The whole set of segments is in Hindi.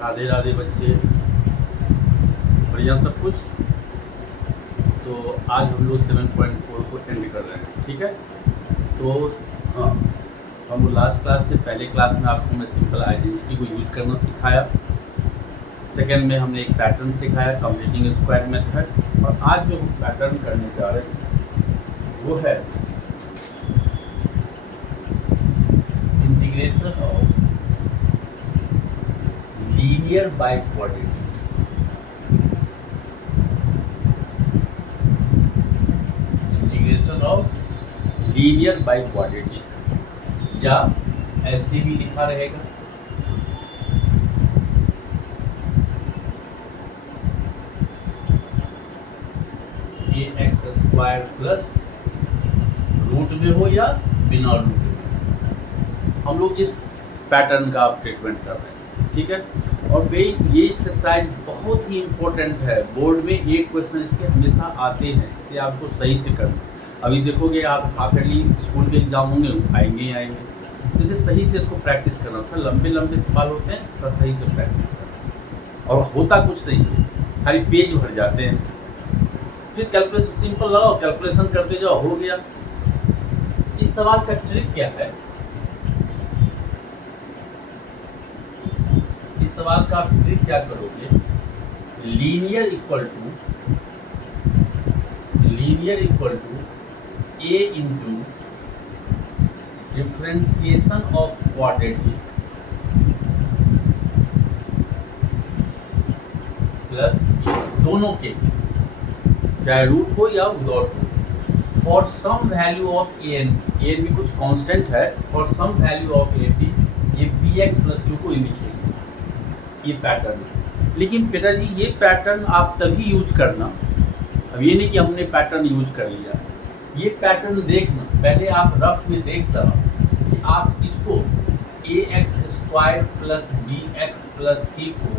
राधे राधे बच्चे, बढ़िया सब कुछ। तो आज हम लोग 7.4 को एंड कर रहे हैं, ठीक है। तो हाँ, हम लास्ट क्लास से पहले क्लास में आपको मैं सिंपल आइडेंटिटी को यूज करना सिखाया। सेकेंड में हमने एक पैटर्न सिखाया, कंप्लीटिंग स्क्वायर मेथड। और आज जो हम पैटर्न करने जा रहे हैं वो है integration of linear by quadratic. Integration of linear by quadratic, या ऐसे भी लिखा रहेगा ax स्क्वायर प्लस रूट में हो या बिना रूट में, हम लोग इस पैटर्न का आप ट्रीटमेंट कर रहे हैं, ठीक है। और भाई ये एक्सरसाइज बहुत ही इम्पोर्टेंट है, बोर्ड में एक क्वेश्चन इसके हमेशा आते हैं, इसे आपको सही से करना। अभी देखोगे आप हाफ ईयरली स्कूल के एग्जाम होंगे, आएंगे ही आएंगे, तो इसे सही से इसको प्रैक्टिस करना। थोड़ा लंबे लंबे सवाल होते हैं, तो सही से प्रैक्टिस करना। और होता कुछ नहीं है, खाली पेज भर जाते हैं, फिर कैलकुलेशन सिंपल लगाओ, कैलकुलेशन करते जाओ, हो गया। इस सवाल का ट्रिक क्या है, इस सवाल का आप ट्रिक क्या करोगे, linear equal to a into differentiation of quadratic plus दोनों के, चाहे रूट हो या without root, for some value of an भी कुछ कांस्टेंट है, for some value of a b, ये bx प्लस q को लिखेंगे, ये पैटर्न है। लेकिन पिताजी ये पैटर्न आप तभी यूज करना, अब ये नहीं कि हमने पैटर्न यूज कर लिया, ये पैटर्न देखना, पहले आप रफ में देखना कि आप इसको ax square plus bx plus c को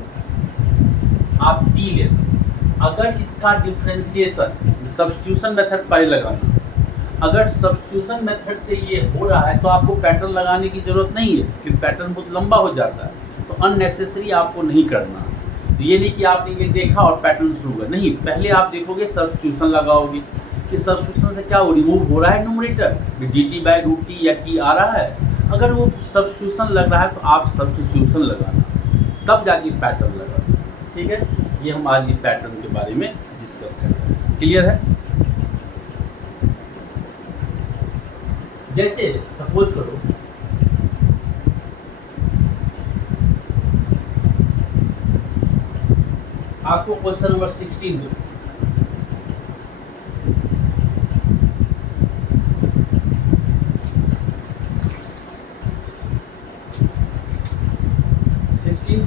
आप d लेना। अगर इसका डिफरेंशिएशन, सब्स्टिट्यूशन मेथड पहले लगाना, अगर सब्स्टिट्यूशन मेथड से ये हो रहा है तो आपको पैटर्न लगाने की ज़रूरत नहीं है, क्योंकि पैटर्न बहुत लंबा हो जाता है, तो अननेसेसरी आपको नहीं करना। तो ये नहीं कि आपने ये देखा और पैटर्न शुरू कर, नहीं, पहले आप देखोगे सब्स्टिट्यूशन लगाओगे कि सब्स्टिट्यूशन से क्या वो रिमूव हो रहा है numerator, dt by root t या t आ रहा है। अगर वो सब्स्टिट्यूशन लग रहा है तो आप सब्स्टिट्यूशन लगाना, तब जाके पैटर्न लगाना, ठीक है। ये हम आज ये पैटर्न के बारे में डिस्कस कर रहे हैं, क्लियर है। जैसे सपोज करो आपको क्वेश्चन नंबर 16 दो,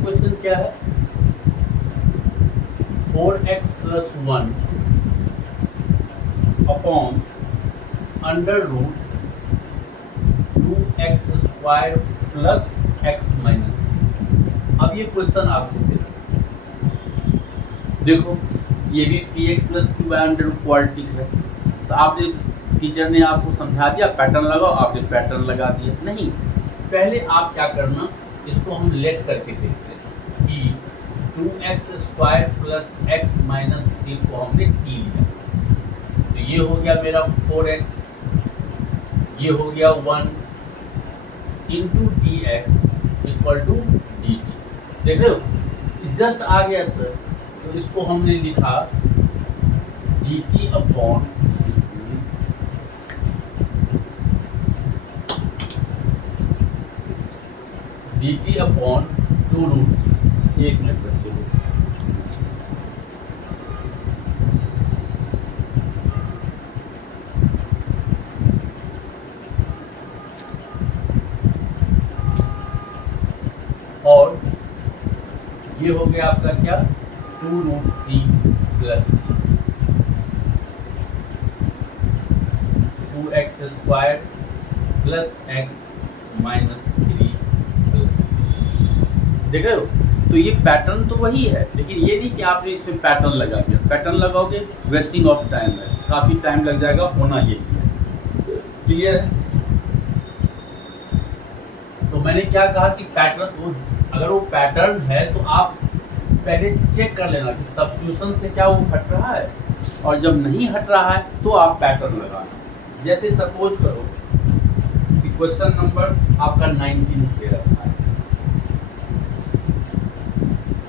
क्वेश्चन क्या है, 4x plus 1 upon under root 2x square plus x minus. अब ये क्वेश्चन आपको देखो, ये भी px plus q by under root quadratic है, तो आपने, टीचर ने आपको समझा दिया पैटर्न लगाओ, आपने पैटर्न लगा दिया। नहीं, पहले आप क्या करना, इसको हम लेट करके देखते हैं कि 2x square plus x minus 3 को हमने t लिया, तो ये हो गया मेरा 4x, ये हो गया 1 into d x equal to d t. देख रहे हो, जस्ट आ गया सर, तो इसको हमने लिखा d t upon dt upon 2 root. एक मिनट बच्चे, और ये हो गया आपका क्या, 2 root 3 plus 2x square plus x minus 3 plus. देख रहे हो, तो ये पैटर्न तो वही है, लेकिन ये नहीं कि आपने इसमें पैटर्न लगा दिया। पैटर्न लगाओगे वेस्टिंग ऑफ टाइम है, काफ़ी टाइम लग जाएगा, होना यही है, क्लियर है। तो मैंने क्या कहा कि पैटर्न, अगर वो पैटर्न है तो आप पहले चेक कर लेना कि सब्स्टिट्यूशन से क्या वो हट रहा है, और जब नहीं हट रहा है तो आप पैटर्न लगाना। जैसे सपोज करो कि क्वेश्चन नंबर आपका 19 पे रखा है।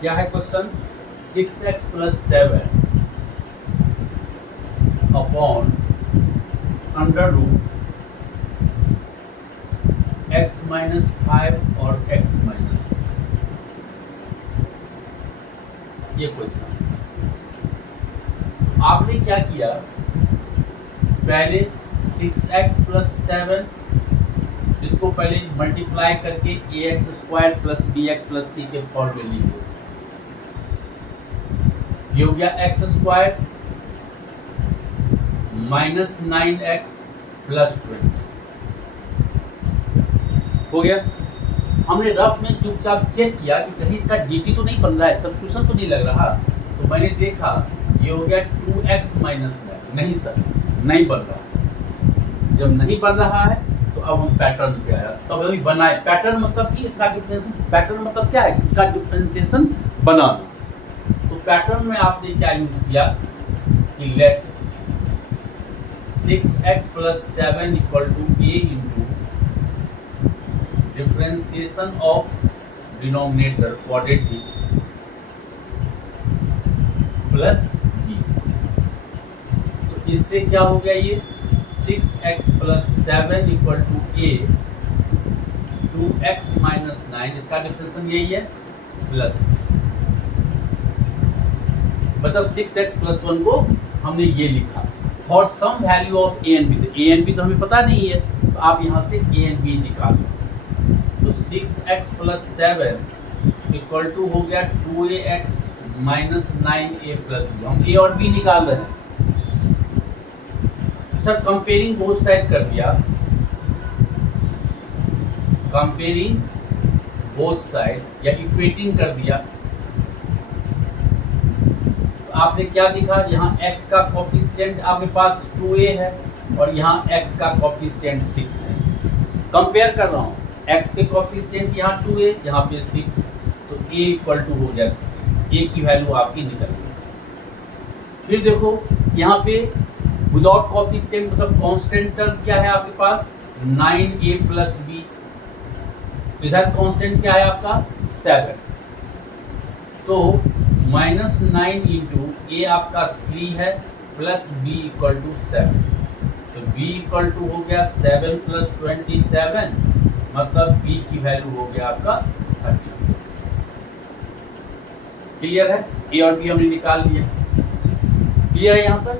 क्या है क्वेश्चन? 6x + 7 अपॉन √ x - 5 और x - 2। ये क्वेश्चन आपने क्या किया, पहले 6x + 7 इसको पहले मल्टीप्लाई करके ax² + bx + c के फॉर्म में लिखो। ये हो गया x² - 9x + 20 हो गया। हमने रफ में चुपचाप चेक किया कि कहीं इसका dt तो नहीं बन रहा है, सब्स्टिट्यूशन तो नहीं लग रहा, तो मैंने देखा ये हो गया 2x - 9। नहीं सर, नहीं बन रहा। जब नहीं बन रहा है तो अब हम पैटर्न पे आया, तो अभी बनाए पैटर्न, मतलब कि इसका डिफरेंशिएशन। पैटर्न मतलब क्या है? इसका डिफरेंशिएशन बनाना। तो पैटर्न में आपने क्या यूज किया कि late 6x + 7 = a into differentiation of denominator quadratic plus b। तो इससे क्या हो गया, ये 6x + 7 = a 2x - 9, इसका डिफरेंशिएशन यही है, प्लस मतलब 6x + 1 को हमने ये लिखा for some value of a and b। तो a एंड b तो हमें पता नहीं है, तो आप यहाँ से a एंड b निकाल लो। तो 6x + 7 = हो गया 2ax - 9a + b। हम a और b निकाल रहे हैं सर। कंपेयरिंग बोथ साइड कर दिया, कंपेयरिंग बोथ साइड या इक्वेटिंग कर दिया। तो आपने क्या दिखा, यहाँ x का कोफिशिएंट आपके पास 2a है और यहाँ x का कोफिशिएंट 6 है। कंपेयर कर रहा हूँ, x के कोफिशिएंट यहाँ 2a, यहाँ पे 6, तो a = हो गया, a की वैल्यू आपकी निकल गई। फिर देखो यहाँ पे विदाउट कोफिशिएंट मतलब कांस्टेंट टर्म क्या है आपके पास, 9a + b। इधर कांस्टेंट क्या है आपका 7, तो -9 × a आपका 3 है प्लस b = 7। तो b = हो गया 7 + 27, मतलब b की वैल्यू हो गया आपका 30। क्लियर है? a और b हमने निकाल लिया। क्लियर है यहाँ पर?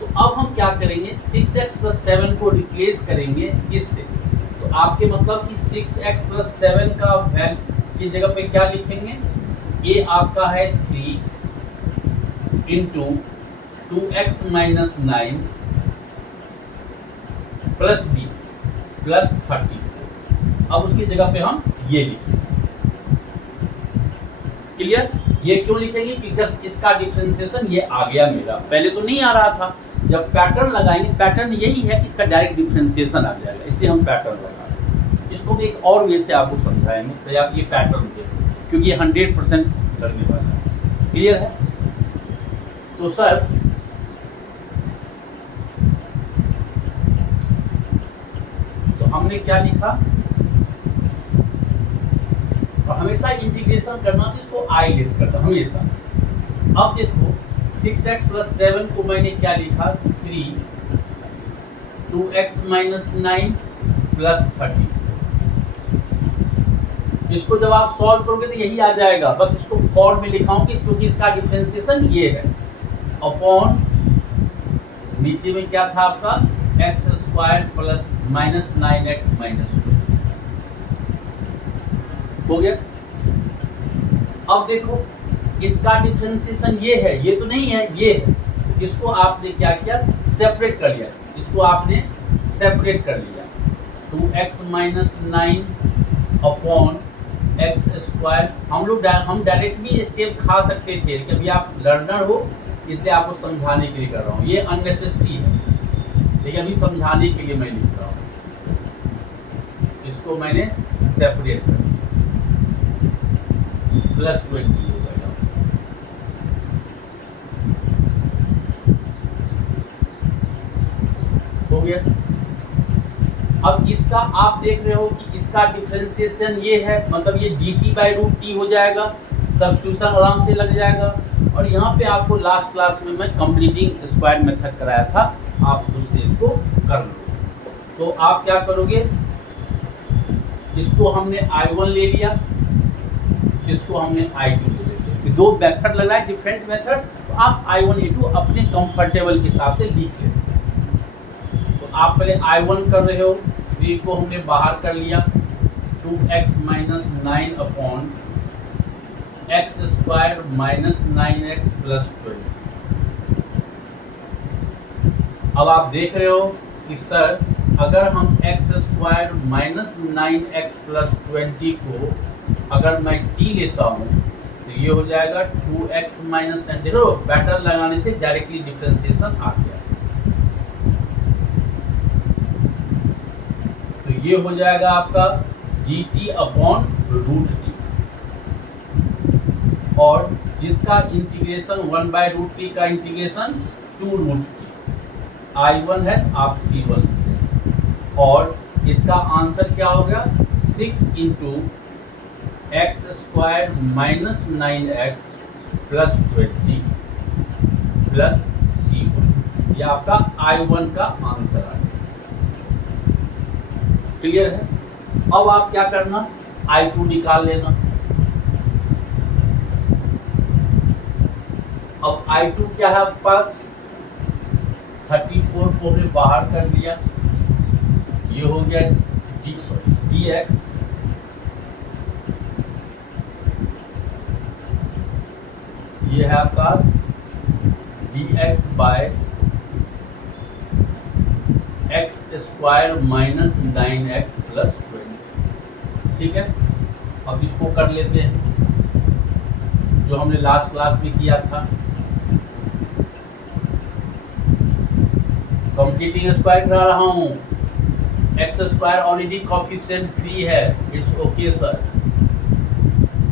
तो अब हम क्या करेंगे, 6x + 7 को रिप्लेस करेंगे इससे। तो आपके मतलब कि 6x + 7 का वैल्यू की जगह पे क्या लिखेंगे, ये आपका है 3 × 2x - 9 + b + 30। अब उसकी जगह पे हम ये लिखेंगे। क्लियर? ये क्यों लिखेंगे कि जस्ट इसका डिफरेंशिएशन ये आ गया मेरा, पहले तो नहीं आ रहा था। जब पैटर्न लगाएंगे, पैटर्न यही है कि इसका डायरेक्ट डिफरेंशिएशन आ जाएगा, इसलिए हम पैटर्न लगा रहे हैं। इसको भी एक और वे से आपको समझाएंगे, तो आप ये पैटर्न देखो, क्योंकि ये 100% लगने वाला है। क्लियर है? तो सर तो हमने क्या लिखा, और हमेशा इंटीग्रेशन करना तो इसको आई लेट करना हमेशा। अब देखो 6x + 7 को मैंने क्या लिखा, 3 2x - 9 + 30। इसको जब आप सॉल्व करोगे तो यही आ जाएगा, बस इसको फॉर्म में लिखा हूँ क्योंकि इसका डिफरेंशिएशन ये है, अपॉन नीचे में क्या था आपका x² + -9x - 2 हो गया। अब देखो इसका डिफरेंशिएशन ये है, ये तो नहीं है, ये है। तो इसको आपने क्या किया, सेपरेट कर लिया, इसको आपने सेपरेट कर लिया। 2x - 9 upon x²। हम डायरेक्ट भी स्टेप खा सकते थे, कि अभी आप लर्नर हो इसलिए आपको समझाने के लिए कर रहा हूँ, ये अननेसेसरी है, लेकिन अभी समझाने के लिए मैं लिख रहा हूँ। इसको मैंने सेपरेट कर दिया। प्लस 20 हो जाएगा। हो गया। अब इसका आप देख रहे हो कि इसका डिफरेंशिएशन ये है, मतलब ये dt/√t हो जाएगा, सब्स्टिट्यूशन आराम से लग जाएगा। और यहाँ पे आपको लास्ट क्लास में मैं कंप्लीटिंग स्क्वायर मेथड कराया था, आप उससे इसको कर लो। तो आप क्या करोगे, इसको हमने I1 ले लिया, इसको हमने I2 ले लिया, दो मेथड लगा है, डिफरेंट मेथड। तो आप I1 I2 अपने कंफर्टेबल के हिसाब से लिख लें। तो आप पहले I1 कर रहे हो, 3 को हमने बाहर कर लिया, 2x - 9 upon x square minus 9x plus 20। अब आप देख रहे हो कि सर अगर हम x square minus 9x plus 20 को अगर मैं t लेता हूँ तो ये हो जाएगा 2x माइनस 9। देखो पैटर्न लगाने से डायरेक्टली डिफरेंशिएशन आ गया। तो ये हो जाएगा आपका dt अपॉन √t, और जिसका इंटीग्रेशन 1/√t का इंटीग्रेशन 2√t। I1 है आप C1, और इसका आंसर क्या हो गया, 6 × x square minus 9x plus 20 plus C1। ये आपका I1 का आंसर आ गया। क्लियर है। अब आप क्या करना, I2 निकाल लेना। अब I2 क्या है आपके पास, 34 को हमने बाहर कर लिया, ये हो गया dx, ये है आपका dx by x square minus 9x plus 20। ठीक है। अब इसको कर लेते हैं जो हमने लास्ट क्लास में किया था। कंप्लीटिंग स्क्वायर करा रहा हूँ, x square already coefficient free है, इट्स ओके सर।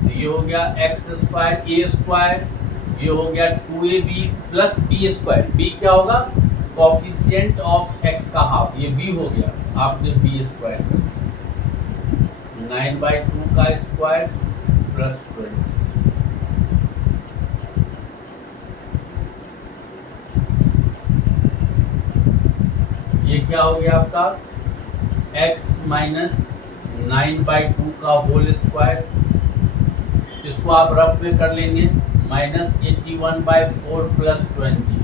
तो ये हो गया एक्स स्क्वायर ए स्क्वायर, ये हो गया 2ab plus B square. B क्या होगा, कोफिशिएंट ऑफ एक्स का हाफ, ये बी हो गया, आपने बी स्क्वायर 9/2 का स्क्वायर प्लस 20। ये क्या हो गया आपका, x माइनस 9/2 का होल स्क्वायर, इसको आप रफ में कर लेंगे, माइनस 81/4 प्लस 20,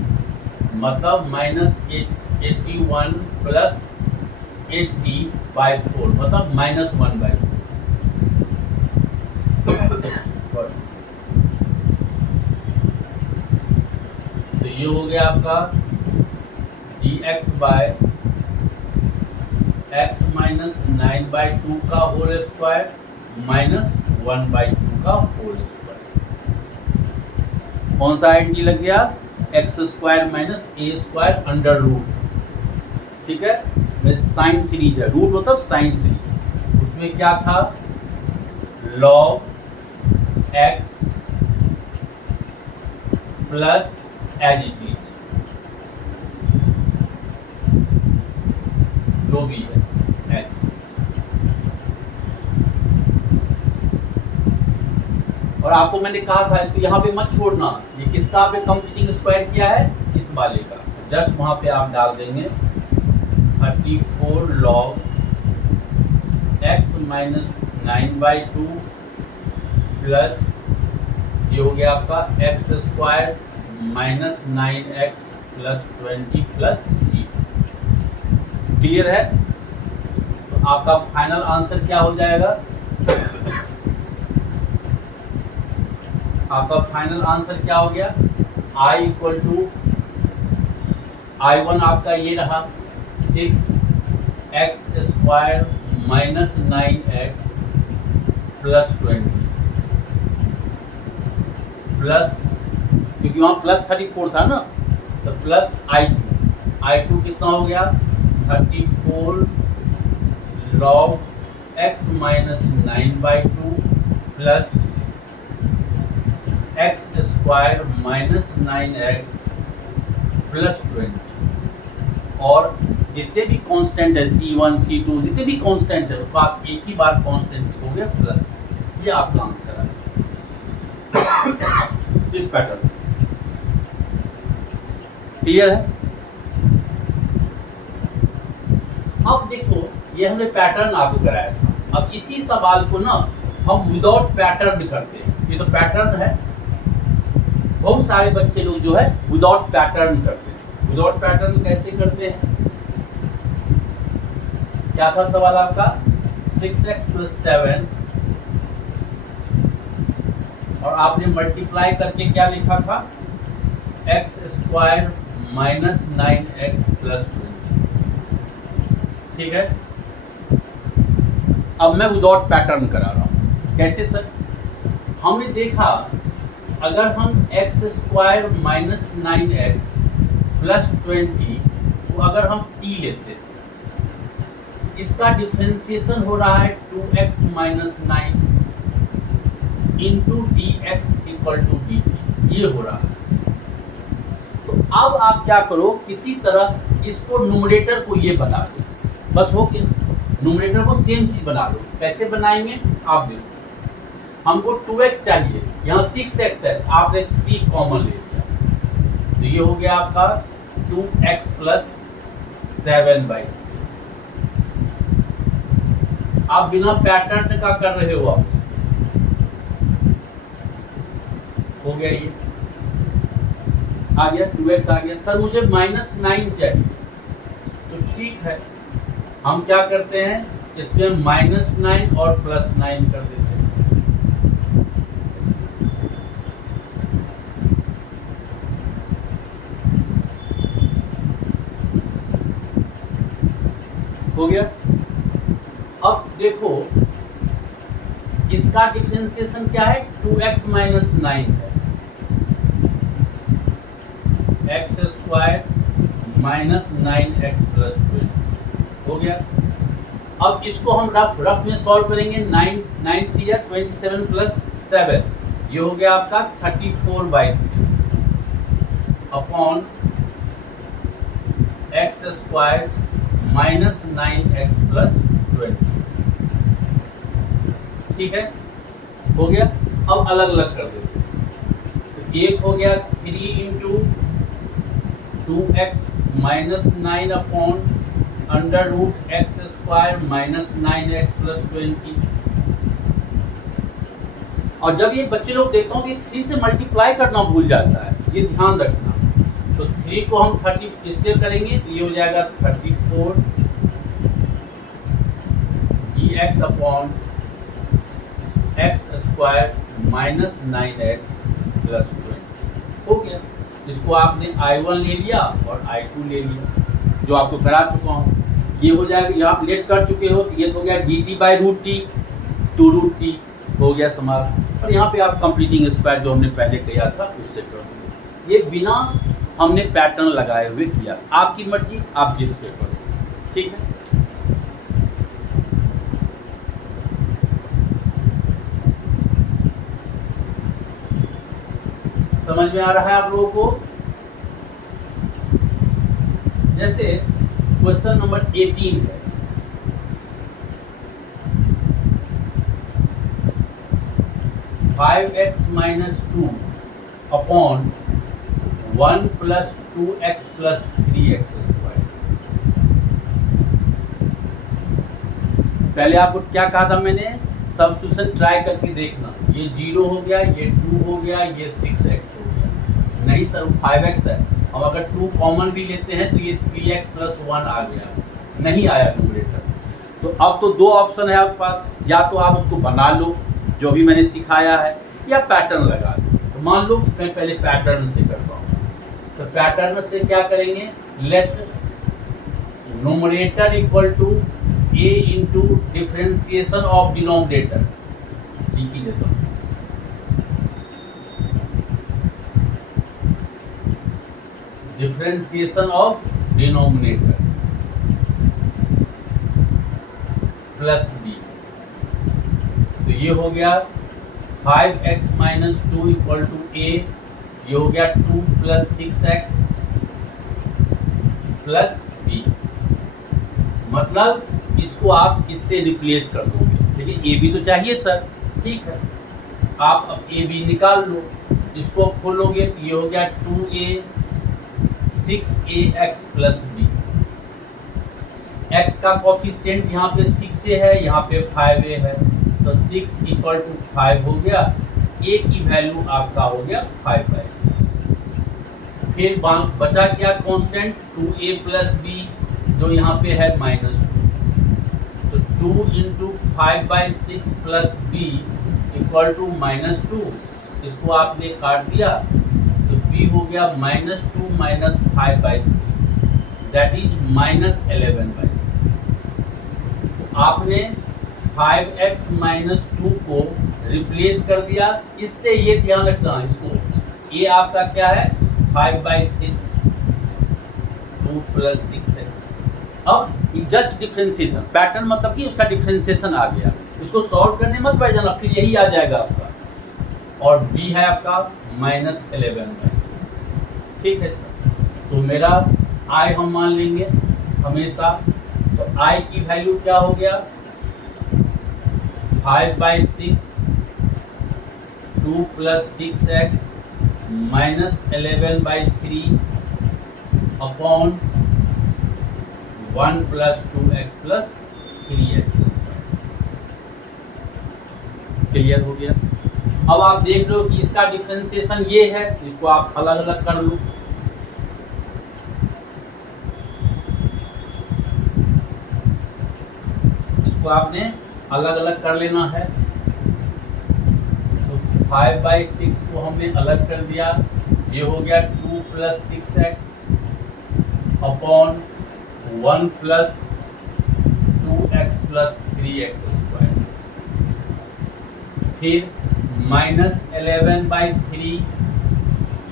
मतलब माइनस 81 प्लस 80/4, मतलब -1/4। तो ये हो गया आपका dx बाय x माइनस 9/2 का होल स्क्वायर माइनस 1/2 का होल स्क्वायर। कौन सा आइडेंटिटी लग गया, x square minus a square under root. ठीक है, साइन सीरीज है, रूट मतलब साइन सीरीज। उसमें क्या था, log x plus as it is, जो भी है। और आपको मैंने कहा था इसको यहाँ पे मत छोड़ना, ये किसका पे कंप्लीटिंग स्क्वायर किया है, इस वाले का, जस्ट वहां पे आप डाल देंगे 34 log x माइनस 9/2 प्लस ये हो गया आपका x square minus 9x plus 20 plus c। Clear है। तो आपका फाइनल आंसर क्या हो जाएगा, आपका फाइनल आंसर क्या हो गया, I इक्वल टू I1 आपका ये रहा 6x square minus 9x plus 20 plus, क्योंकि वहाँ प्लस 34 था ना, तो प्लस I2 कितना हो गया 34 log x minus 9/2 plus x square minus 9x plus 20, और जितने भी कांस्टेंट है C1 C2 जितने भी कांस्टेंट है उसको आप एक ही बार कांस्टेंट लिखोगे प्लस, ये आपका आंसर है इस पैटर्न। क्लियर है? अब देखो ये हमने पैटर्न आपको कराया था, अब इसी सवाल को ना हम विदाउट पैटर्न करते हैं। ये तो पैटर्न है, बहुत सारे बच्चे लोग जो है विदाउट पैटर्न करते हैं। विदाउट पैटर्न कैसे करते हैं? क्या था सवाल आपका? 6x + 7 और आपने मल्टीप्लाई करके क्या लिखा था? x square minus 9x plus 20। ठीक है, अब मैं विदाउट पैटर्न करा रहा हूं। कैसे सर? हमने देखा अगर हम x square minus 9x plus 20 तो अगर हम t लेते हैं, इसका डिफरेंशिएशन हो रहा है 2x minus 9 into dx equal to dt, ये हो रहा है। तो अब आप क्या करो, किसी तरह इसको न्यूमरेटर को ये बना दो, बस हो गया। न्यूमरेटर को सेम चीज बना लो। कैसे बनाएंगे आप देखो, हमको 2x चाहिए, यहाँ 6x है, आपने 3 कॉमन ले लिया, तो ये हो गया आपका 2x प्लस 7/3। आप बिना पैटर्न का कर रहे हो, आप हो गया, ये आ गया 2x आ गया। सर मुझे -9 चाहिए, तो ठीक है, हम क्या करते हैं, इसमें -9 और +9 कर देते हैं। हो गया। अब देखो इसका डिफरेंशिएशन क्या है, 2x माइनस 9 है, x square minus 9x plus 20 हो गया। अब इसको हम रफ में सॉल्व करेंगे। 9 3 या 27 प्लस 7, ये हो गया आपका 34/3 upon x square minus 9x plus 20। ठीक है, हो गया। अब अलग अलग कर देते, तो एक हो गया 3 into 2x minus 9 upon under root x square minus 9x plus 20। और जब ये बच्चे लोग देखता हूँ कि 3 से मल्टीप्लाई करना भूल जाता है, ये ध्यान रखना। तो 3 को हम 30 इससे करेंगे, तो ये हो जाएगा 34 dx upon x square minus 9x plus 20 हो गया। इसको आपने I1 ले लिया और I2 ले लिया, जो आपको करा चुका हूँ। ये हो जाएगा, ये आप लेट कर चुके हो, तो ये हो गया dt/√t 2√t हो गया समाप्त। और यहाँ पे आप कंप्लीटिंग स्क्वायर जो हमने पहले किया था उससे कर दो। ये बिना हमने पैटर्न लगाए हुए किया, आपकी मर्जी, आप जिससे करो। ठीक है, समझ में आ रहा है आप लोगों को? जैसे क्वेश्चन नंबर 18 है, (5x - 2 upon 1 + 2x + 3x square. पहले आपको क्या कहा था मैंने, सब्स्टिट्यूशन ट्राई करके देखना। ये 0 हो गया, ये 2 हो गया, ये 6x हो गया। नहीं सर, 5x है, हम अगर 2 कॉमन भी लेते हैं तो ये 3x + 1 आ गया, नहीं आया न्यूमरेटर। तो अब तो 2 ऑप्शन है आपके पास, या तो आप उसको बना लो जो भी मैंने सिखाया है, या पैटर्न लगा लो। तो मान लो मैं पहले पैटर्न से करता हूँ, तो पैटर्न से क्या करेंगे, let numerator equal to a into differentiation of denominator, लिख ही देता हूँ। Differentiation of denominator plus b, तो ये हो गया 5x माइनस 2 इक्वल टू ए, ये हो गया 2 प्लस 6x प्लस बी। मतलब इसको आप इससे रिप्लेस कर दोगे, लेकिन ए बी तो चाहिए सर, ठीक है, आप अब ए बी निकाल लो। इसको खोलोगे तो ये हो गया 2a 6ax plus b. x का कोफिशिएंट यहाँ पे 6a है, यहाँ पे 5a है, तो 6 इक्वल टू 5 हो गया। a की वैल्यू आपका हो गया 5/6। फिर बचा क्या कांस्टेंट 2a प्लस बी, जो यहाँ पे है -2, तो 2 into 5/6 plus b equal to -2। इसको आपने काट दिया तो b हो गया -2 माइनस 5/3, दैट इज -11/3। तो आपने 5x माइनस 2 को रिप्लेस कर दिया इससे। ये ध्यान रखना इसको, ये आपका क्या है 5/6, 2 प्लस 6x। अब जस्ट डिफ्रेंसिएशन पैटर्न, मतलब कि उसका डिफ्रेंसिएशन आ गया, इसको सॉल्व करने मत बैठ जाना, फिर यही आ जाएगा आपका। और b है आपका -11/3, ठीक है सर। तो मेरा i हम मान लेंगे हमेशा, तो i की वैल्यू क्या हो गया 5/6, 2 plus 6x minus 11/3 upon 1 plus 2x plus 3x। Clear हो गया। अब आप देख लो कि इसका डिफरेंशिएशन ये है, इसको आप अलग अलग कर लो। इसको आपने अलग अलग कर लेना है। तो 5/6 को हमने अलग कर दिया, ये हो गया 2 plus 6x upon 1 plus 2x plus 3x square. फिर -11/3,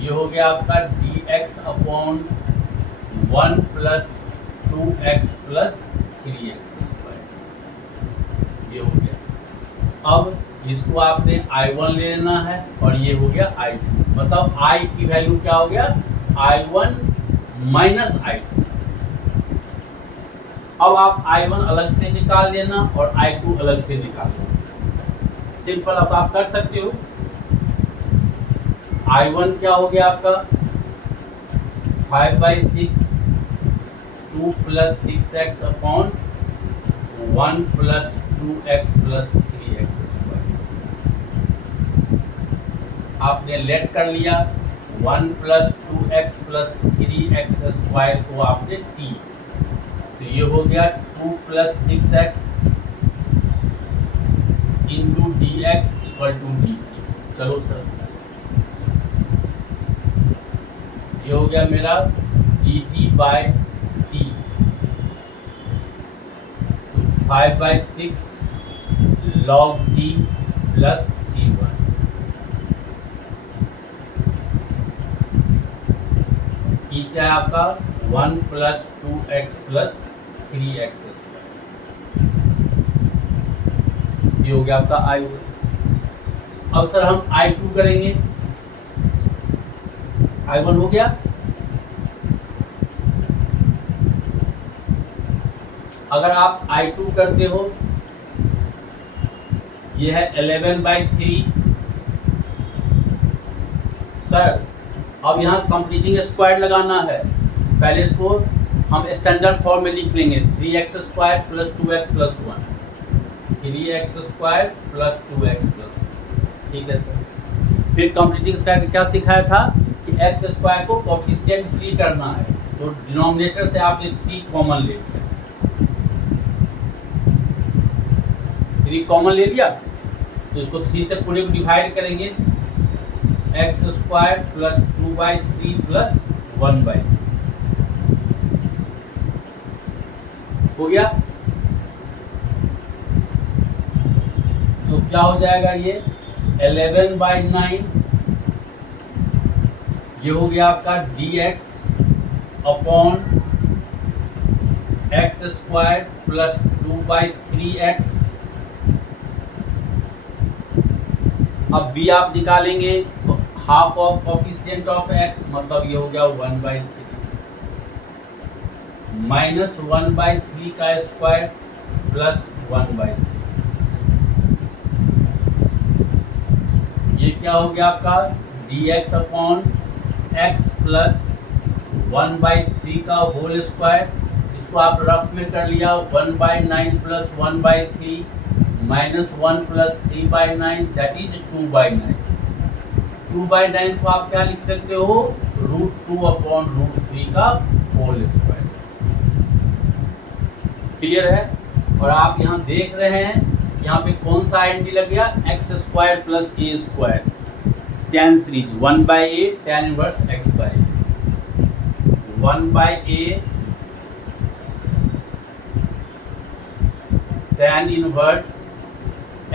ये हो गया आपका dx upon 1 plus 2x plus 3x square, ये हो गया। अब इसको आपने I1 ले लेना है और ये हो गया I2, मतलब I की वैल्यू क्या हो गया I1 माइनस I2। अब आप I1 अलग से निकाल लेना और I2 अलग से निकाल लेना, सिंपल। अब आप कर सकते हो। I1 क्या हो गया आपका 5/6, 2 plus 6x upon 1 plus 2x plus 3x square. आपने लेट कर लिया 1 plus 2x plus 3x square को आपने t, तो ये हो गया 2 plus 6x into dx equal to dt। चलो सर, ये हो गया मेरा dt by t, 5/6 log t plus c1। t क्या है आपका 1 plus 2x plus 3x square, ये हो गया आपका I1। अब सर हम I2 करेंगे, I1 हो गया। अगर आप I2 करते हो, ये है 11/3 सर। अब यहाँ कंप्लीटिंग स्क्वायर लगाना है, पहले इसको हम स्टैंडर्ड फॉर्म में लिख लेंगे 3x square plus 2x plus 1, 3x square plus 2x plus 1, ठीक है सर। फिर कंप्लीटिंग स्क्वायर क्या सिखाया था कि x स्क्वायर को कोफिशिएंट फ्री करना है, तो डिनोमिनेटर से आपने 3 कॉमन ले लिया, 3 कॉमन ले लिया, तो इसको 3 से पूरे को डिवाइड करेंगे, x स्क्वायर प्लस 2/3 प्लस 1/3 हो गया। तो क्या हो जाएगा ये 11/9, ये हो गया आपका dx upon x square plus 2/3x अब b आप निकालेंगे तो half of coefficient of x, मतलब ये हो गया 1/3 माइनस 1/3 का स्क्वायर प्लस 1/3, ये क्या हो गया आपका dx अपॉन x प्लस 1/3 का होल स्क्वायर। इसको आप रफ में कर लिया 1/9 plus 1/3 minus 1 plus 3/9 that is 2/9। 2/9 को आप क्या लिख सकते हो, √2 अपॉन √3 का होल स्क्वायर। क्लियर है। और आप यहाँ देख रहे हैं यहाँ पे कौन सा आइडेंटिटी लग गया, x square plus a square, tan series 1/a tan inverse x/a, 1/a tan inverse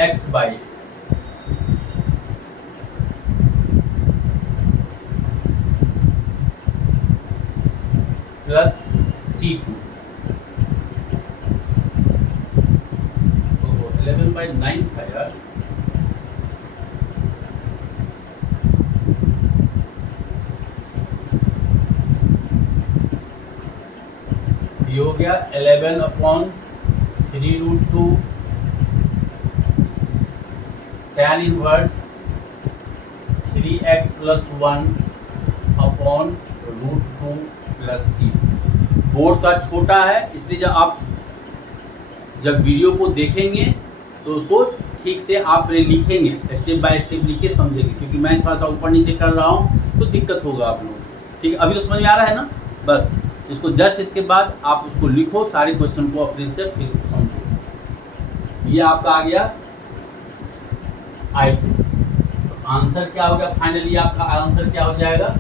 x/a plus c2, 11/9 था यार, ये हो गया 11/3√2 tan inverse 3x plus 1 upon √2 plus c। Board का छोटा है इसलिए जब वीडियो को देखेंगे तो उसको ठीक से आप लिखेंगे, स्टेप बाय स्टेप लिख के समझेंगे, क्योंकि मैं थोड़ा सा ऊपर नीचे कर रहा हूँ तो दिक्कत होगा आप लोगों को। ठीक है, अभी तो समझ में आ रहा है ना। बस इसको जस्ट इसके बाद आप उसको लिखो, सारे क्वेश्चन को अपने से फिर समझो। ये आपका आ गया I2। तो आंसर क्या हो गया, फाइनली आपका आंसर क्या हो जाएगा,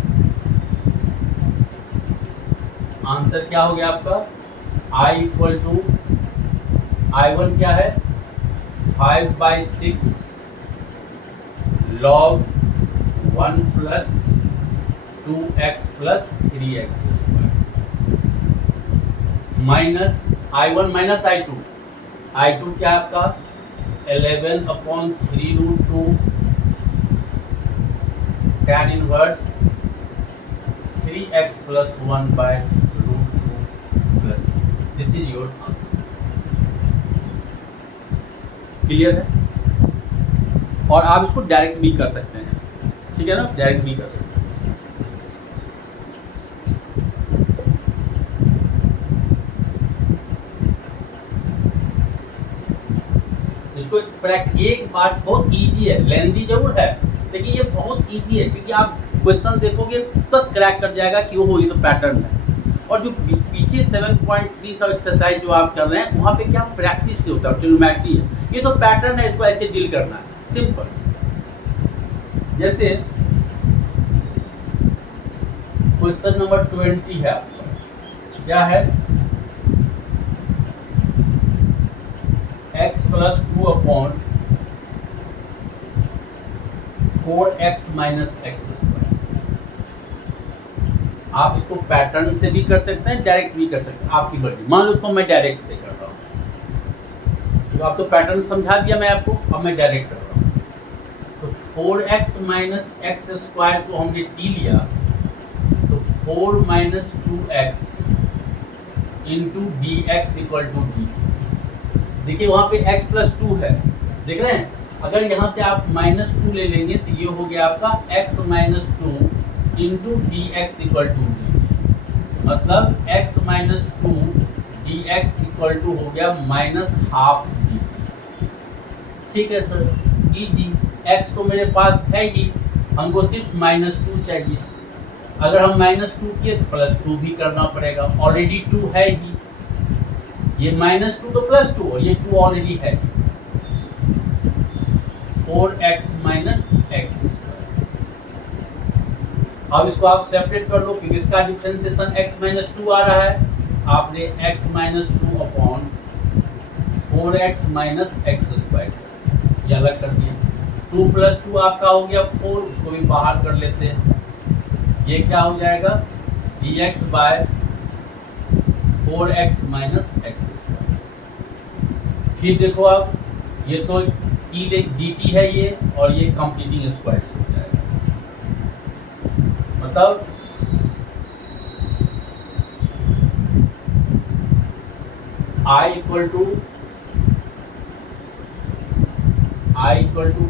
आंसर क्या हो गया आपका I इक्वल टू I1 क्या है 5/6 log 1 plus 2x plus 3x minus I1 minus I2। I2 क्या है आपका 11/3√2 tan inverse 3x plus 1/√2 plus, this is your answer. Clear है। और आप इसको डायरेक्ट भी कर सकते हैं, ठीक है ना, डायरेक्ट भी कर सकते हैं। इसको एक बार बहुत इजी है, लेंदी जरूर है लेकिन ये बहुत इजी है, क्योंकि आप क्वेश्चन देखोगे तो क्रैक कर जाएगा कि वो ये तो पैटर्न है। और जो पीछे 7.3 सब एक्सरसाइज जो आप कर रहे हैं वहाँ पे क्या प्रैक्टिस से होता है, ट्रिग्नोमेट्री है, ये तो पैटर्न है, इसको ऐसे डील करना है, सिंपल। जैसे क्वेश्चन नंबर 20 है आपका, क्या है x plus 2 upon 4x minus x square. आप इसको पैटर्न से भी कर सकते हैं, डायरेक्ट भी कर सकते हैं, आपकी मर्जी। मान लो तो मैं डायरेक्ट से कर रहा हूँ, तो आप तो पैटर्न समझा दिया मैं आपको, अब मैं डायरेक्ट कर रहा हूँ। तो 4x माइनस एक्स स्क्वायर को हमने टी लिया, तो 4 minus 2x into d x equal to d. देखिए वहाँ पे x प्लस 2 है, देख रहे हैं। अगर यहाँ से आप -2 ले लेंगे तो ये हो गया आपका x minus 2 into d x equal to d, मतलब x minus 2 d x equal to हो गया -12 डी। ठीक है सर, इजी। x तो मेरे पास है ही, हमको सिर्फ -2 चाहिए। अगर हम -2 किए तो +2 भी करना पड़ेगा, ऑलरेडी 2 है ही, ये -2 तो +2 और ये 2 ऑलरेडी है। 4x minus x square. अब इसको आप सेपरेट कर लो, क्योंकि इसका डिफरेंशिएशन x माइनस 2 आ रहा है। आपने x minus 2 upon 4x minus x square ये अलग कर दिया। 2 प्लस 2 आपका हो गया 4, उसको भी बाहर कर लेते हैं। ये क्या हो जाएगा dx by 4x minus x square. फिर देखो आप, ये तो dt है ये, और ये कंप्लीटिंग स्क्वायर हो जाएगा। मतलब I इक्वल टू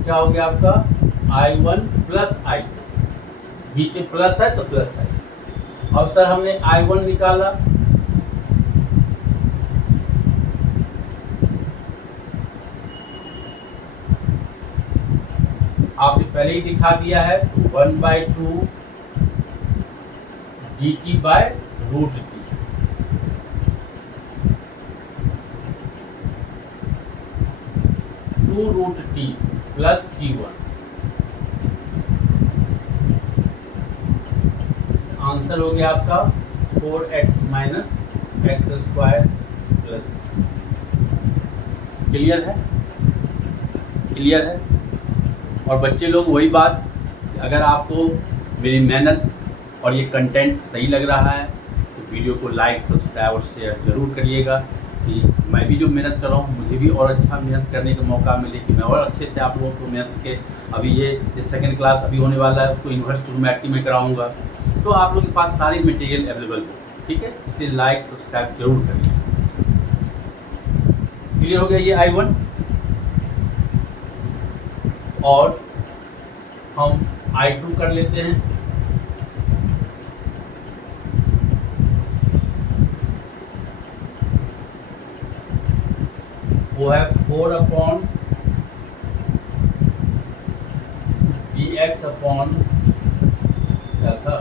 क्या हो गया आपका I1 प्लस I2, बीच में प्लस है तो प्लस है। अब सर हमने I1 निकाला, आपने पहले ही दिखा दिया है, तो 1/2 dt by root t, two root t plus C1। Answer हो गया आपका 4x minus x square plus. Clear है? क्लियर है? और बच्चे लोग वही बात, अगर आपको मेरी मेहनत और ये कंटेंट सही लग रहा है तो वीडियो को लाइक, सब्सक्राइब और शेयर ज़रूर करिएगा, कि मैं भी जो मेहनत कर रहा हूँ मुझे भी और अच्छा मेहनत करने का मौका मिले, कि मैं और अच्छे से आप लोगों को मेहनत के, अभी ये सेकंड क्लास अभी होने वाला है, उसको यूनिवर्सिटी ट्रिग्नोमेट्री में कराऊंगा, तो आप लोगों के पास सारे मटेरियल अवेलेबल हो। ठीक है, इसलिए लाइक सब्सक्राइब जरूर करिए। क्लियर हो गया ये I1। और हम I2 कर लेते हैं। वो है 4 अपॉन dx अपॉन क्या था,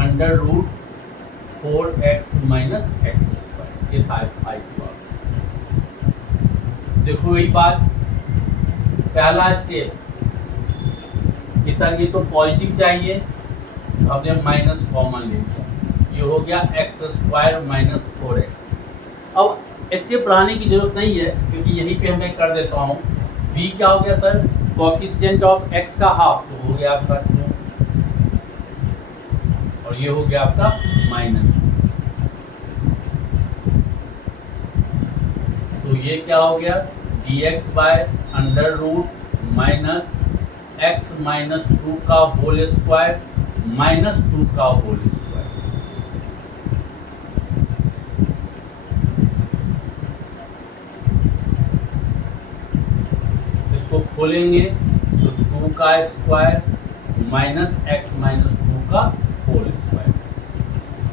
under root 4x minus x square, ये था I2। देखो वही बात, पहला स्टेप कि सर ये तो पॉजिटिव चाहिए, तो हमने माइनस कॉमन ले लिया, ये हो गया एक्स स्क्वायर माइनस 4x। अब स्टेप बढ़ाने की जरूरत नहीं है, क्योंकि यहीं पे मैं कर देता हूँ। b क्या हो गया सर, कोफिशिएंट ऑफ x का हाफ, तो हो गया आपका 2, और ये हो गया आपका माइनस। तो ये क्या हो गया, dx by under root minus x minus 2 का होल स्क्वायर माइनस 2 का होल स्क्वायर। इसको खोलेंगे तो 2 का स्क्वायर माइनस x माइनस 2 का होल स्क्वायर।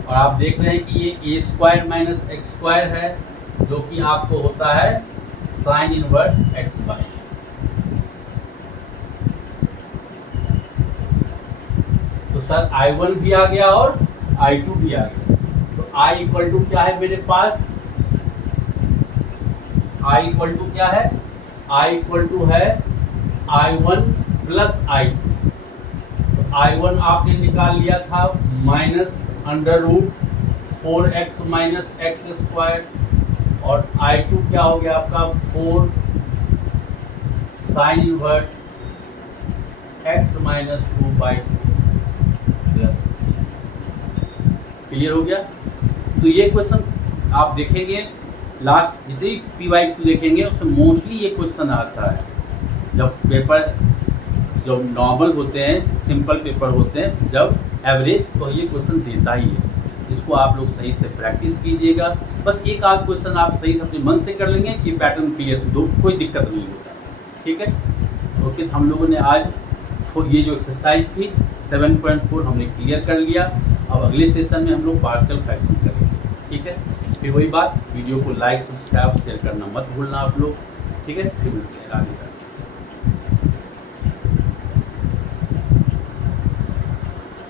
और आप देख रहे हैं कि ये a square minus x square है, जो कि आपको होता है साइन इनवर्स x बाई। तो सर I1 भी आ गया और I2 भी आ गया। तो I इक्वल टू क्या है मेरे पास, I इक्वल टू क्या है, I इक्वल टू है I1 प्लस I2। तो I1 आपने निकाल लिया था minus under root 4x minus x square, और I2 क्या हो गया आपका 4 sine inverse x minus 2 by 2 plus. Clear हो गया? तो ये क्वेश्चन आप देखेंगे, लास्ट जितनी PYQ देखेंगे उसमें मोस्टली ये क्वेश्चन आता है। जब पेपर जो नॉर्मल होते हैं, सिंपल पेपर होते हैं, जब एवरेज, तो ये क्वेश्चन देता ही है। इसको आप लोग सही से प्रैक्टिस कीजिएगा। बस एक आध क्वेश्चन आप सही से अपने मन से कर लेंगे कि पैटर्न क्लियर दो, कोई दिक्कत नहीं होता। ठीक है, ओके। हम लोगों ने आज ये जो एक्सरसाइज थी 7.4 हमने क्लियर कर लिया। अब अगले सेशन में हम लोग पार्शियल फ्रैक्शन करेंगे। ठीक है, फिर वही बात, वीडियो को लाइक, सब्सक्राइब, शेयर करना मत भूलना आप लोग। ठीक है, फिर मिलते हैं आगे।